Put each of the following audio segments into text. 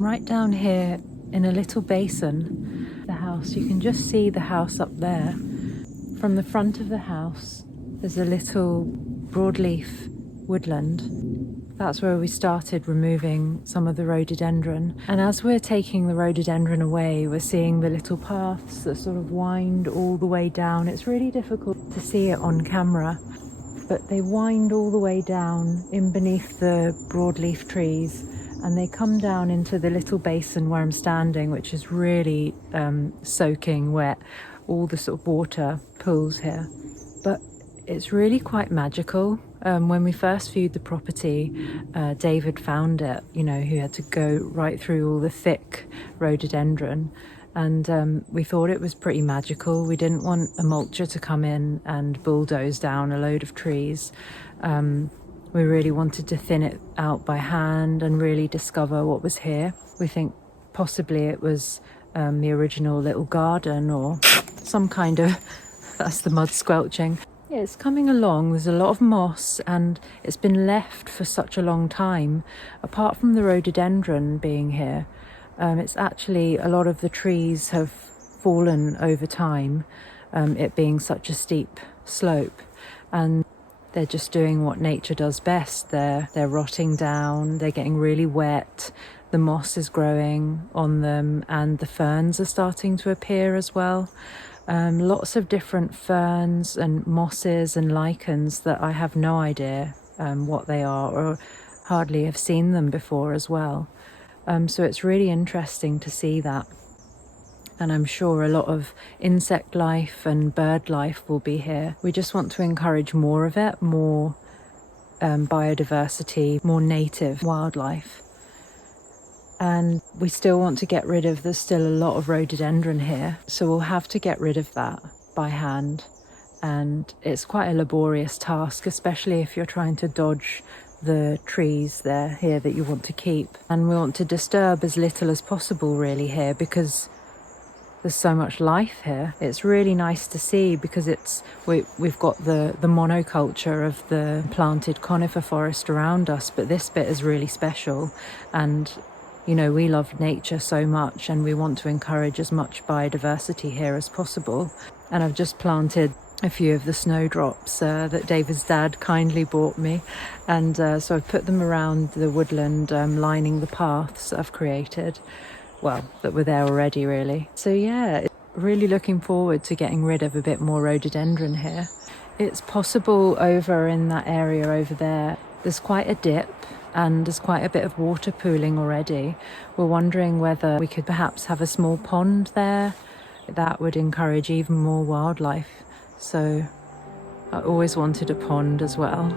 Right down here in a little basin, the house, you can just see the house up there. From the front of the house, there's a little broadleaf woodland. That's where we started removing some of the rhododendron. And as we're taking the rhododendron away, we're seeing the little paths that sort of wind all the way down. It's really difficult to see it on camera, but they wind all the way down in beneath the broadleaf trees, and they come down into the little basin where I'm standing, which is really soaking wet. All the sort of water pools here, but it's really quite magical. When we first viewed the property, David found it, you know, he had to go right through all the thick rhododendron, and we thought it was pretty magical. We didn't want a mulcher to come in and bulldoze down a load of trees. We really wanted to thin it out by hand and really discover what was here. We think possibly it was the original little garden or some kind of, that's the mud squelching. Yeah, it's coming along. There's a lot of moss and it's been left for such a long time. Apart from the rhododendron being here, it's actually a lot of the trees have fallen over time, it being such a steep slope, and they're just doing what nature does best. They're rotting down, they're getting really wet, the moss is growing on them, and the ferns are starting to appear as well. Lots of different ferns and mosses and lichens that I have no idea what they are, or hardly have seen them before as well. So it's really interesting to see that. And I'm sure a lot of insect life and bird life will be here. We just want to encourage more of it, more biodiversity, more native wildlife. And we still want to get rid of, there's still a lot of rhododendron here, so we'll have to get rid of that by hand. And it's quite a laborious task, especially if you're trying to dodge the trees here that you want to keep. And we want to disturb as little as possible really here, because there's so much life here. It's really nice to see, because we've got the monoculture of the planted conifer forest around us, but this bit is really special. And you know, we love nature so much and we want to encourage as much biodiversity here as possible. And I've just planted a few of the snowdrops that David's dad kindly bought me, and so I've put them around the woodland, lining the paths I've created, well, that were there already really. So yeah, really looking forward to getting rid of a bit more rhododendron here. It's possible over in that area over there, there's quite a dip and there's quite a bit of water pooling already. We're wondering whether we could perhaps have a small pond there. That would encourage even more wildlife. So I always wanted a pond as well.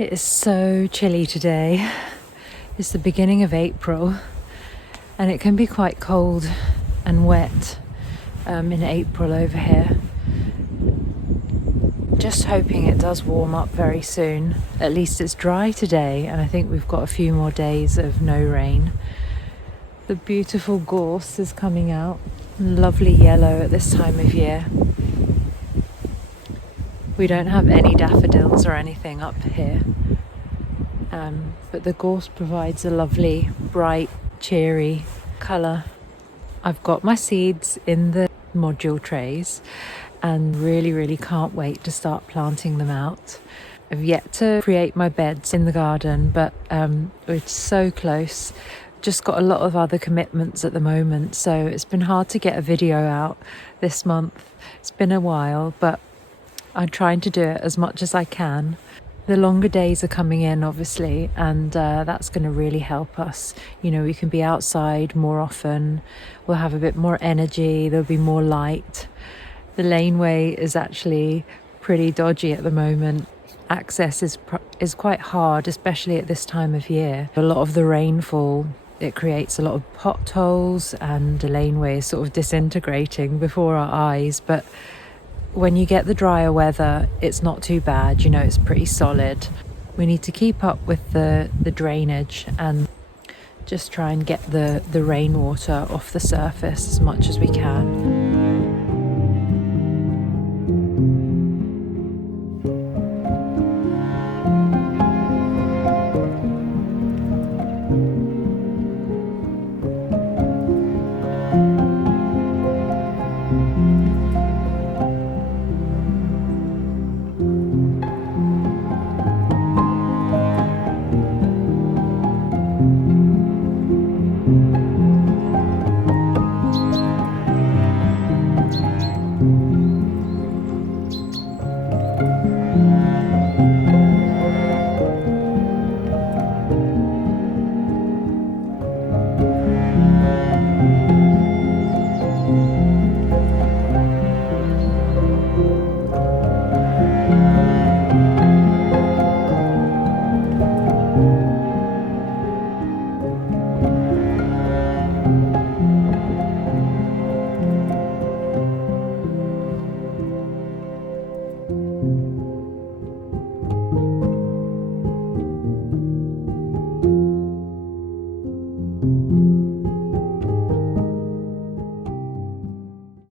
It is so chilly today. It's the beginning of April and it can be quite cold and wet in April over here. Just hoping it does warm up very soon. At least it's dry today and I think we've got a few more days of no rain. The beautiful gorse is coming out, lovely yellow at this time of year. We don't have any daffodils or anything up here, but the gorse provides a lovely, bright, cheery colour. I've got my seeds in the module trays and really can't wait to start planting them out. I've yet to create my beds in the garden, but we're so close. Just got a lot of other commitments at the moment, so it's been hard to get a video out this month. It's been a while, but I'm trying to do it as much as I can. The longer days are coming in, obviously, and that's going to really help us. You know, we can be outside more often. We'll have a bit more energy. There'll be more light. The laneway is actually pretty dodgy at the moment. Access is quite hard, especially at this time of year. A lot of the rainfall, it creates a lot of potholes, and the laneway is sort of disintegrating before our eyes. But when you get the drier weather, it's not too bad, you know, it's pretty solid. We need to keep up with the drainage and just try and get the rainwater off the surface as much as we can.